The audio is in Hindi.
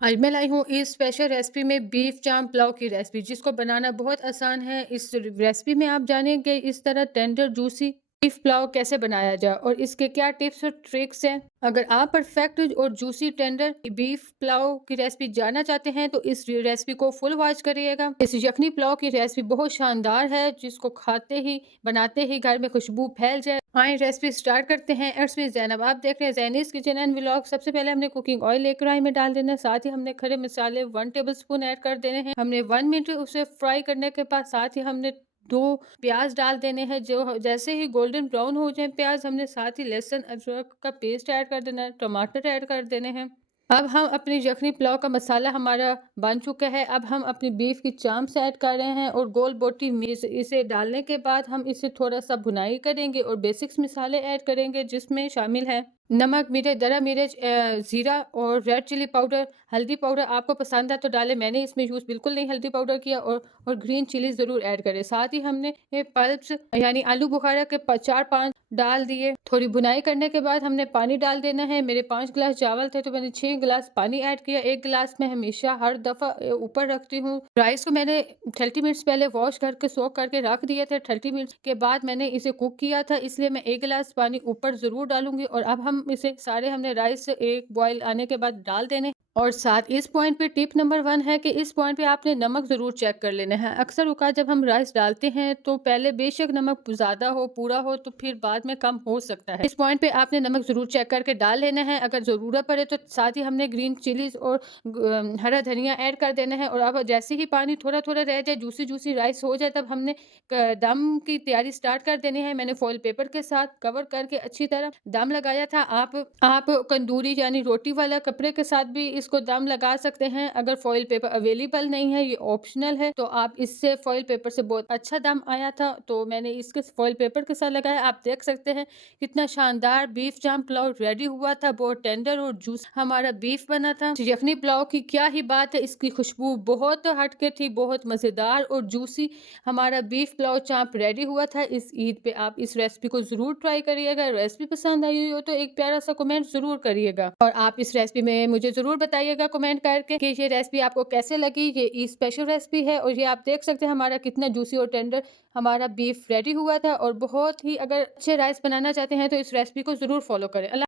आज मैं लाई हूँ इस स्पेशल रेसिपी में बीफ चाम पुलाव की रेसिपी, जिसको बनाना बहुत आसान है। इस रेसिपी में आप जानेंगे इस तरह टेंडर जूसी बीफ पुलाव कैसे बनाया जाए और इसके क्या टिप्स और ट्रिक्स हैं। अगर आप परफेक्ट और जूसी टेंडर बीफ पुलाव की रेसिपी जानना चाहते हैं तो इस रेसिपी को फुल वॉच करिएगा। इस यखनी पुलाव की रेसिपी बहुत शानदार है, जिसको खाते ही बनाते ही घर में खुशबू फैल जाए। आए रेसिपी स्टार्ट करते हैं। इट्स मी ज़ैनब, आप देख रहे हैं ज़ैनीस किचन एंड व्लॉग। सबसे पहले हमने कुकिंग ऑयल एक कढ़ाई में डाल देना है, साथ ही हमने खड़े मसाले 1 टेबलस्पून ऐड कर देने हैं। हमने 1 मिनट उसे फ्राई करने के बाद साथ ही हमने 2 प्याज डाल देने हैं। जो जैसे ही गोल्डन ब्राउन हो जाए प्याज, हमने साथ ही लहसुन अदरक का पेस्ट ऐड कर देना है, टमाटर ऐड कर देने हैं। अब हम अपनी यखनी पुलाव का मसाला हमारा बन चुका है। अब हम अपनी बीफ की चाम्स ऐड कर रहे हैं और गोल बोटी मिर्च इसे डालने के बाद हम इसे थोड़ा सा भुनाई करेंगे और बेसिक्स मसाले ऐड करेंगे, जिसमें शामिल है नमक, मिर्च, दरा मिर्च, ज़ीरा और रेड चिली पाउडर। हल्दी पाउडर आपको पसंद है तो डालें, मैंने इसमें यूज़ बिल्कुल नहीं हल्दी पाउडर किया। और ग्रीन चिली ज़रूर ऐड करें। साथ ही हमने ये पल्प्स यानी आलू बुखारा के 4-5 डाल दिए। थोड़ी भुनाई करने के बाद हमने पानी डाल देना है। मेरे 5 गिलास चावल थे तो मैंने 6 गिलास पानी ऐड किया। 1 गिलास में हमेशा हर दफ़ा ऊपर रखती हूँ। राइस को मैंने 30 मिनट्स पहले वॉश करके सोक करके रख दिए थे। 30 मिनट्स के बाद मैंने इसे कुक किया था, इसलिए मैं 1 गिलास पानी ऊपर ज़रूर डालूँगी। और अब हम इसे सारे हमने राइस एक बॉयल आने के बाद डाल देने। और साथ इस पॉइंट पे टिप नंबर 1 है कि इस पॉइंट पे आपने नमक ज़रूर चेक कर लेना है। अक्सर औक़ात जब हम राइस डालते हैं तो पहले बेशक नमक ज़्यादा हो, पूरा हो, तो फिर बाद में कम हो सकता है। इस पॉइंट पे आपने नमक ज़रूर चेक करके डाल लेना है। अगर ज़रूरत पड़े तो साथ ही हमने ग्रीन चिलीज़ और हरा धनिया ऐड कर देना है। और अब जैसे ही पानी थोड़ा-थोड़ा रह जाए, जूसी-जूसी राइस हो जाए, तब हमने दम की तैयारी स्टार्ट कर देनी है। मैंने फॉइल पेपर के साथ कवर करके अच्छी तरह दम लगाया था। आप तंदूरी यानी रोटी वाला कपड़े के साथ भी इसको दम लगा सकते हैं। अगर फॉइल पेपर अवेलेबल नहीं है, ये ऑप्शनल है, तो आप इससे फॉइल पेपर से बहुत अच्छा दम आया था, तो मैंने इसके फॉइल पेपर के साथ लगाया। आप देख सकते हैं कितना शानदार बीफ जाम पुलाव रेडी हुआ था। बहुत टेंडर और जूस हमारा बीफ बना था। यखनी पुलाव की क्या ही बात है, इसकी खुशबू बहुत हटके थी, बहुत मज़ेदार और जूसी हमारा बीफ पुलाव चाप रेडी हुआ था। इस ईद पे आप इस रेसिपी को ज़रूर ट्राई करिएगा। रेसिपी पसंद आई हुई हो तो एक प्यारा सा कमेंट ज़रूर करिएगा। और आप इस रेसिपी में मुझे ज़रूर बताइएगा कमेंट करके कि ये रेसिपी आपको कैसे लगी। ये ईद स्पेशल रेसिपी है और ये आप देख सकते हैं हमारा कितना जूसी और टेंडर हमारा बीफ रेडी हुआ था। और बहुत ही, अगर अच्छे राइस बनाना चाहते हैं तो इस रेसिपी को ज़रूर फॉलो करें। अल्लाह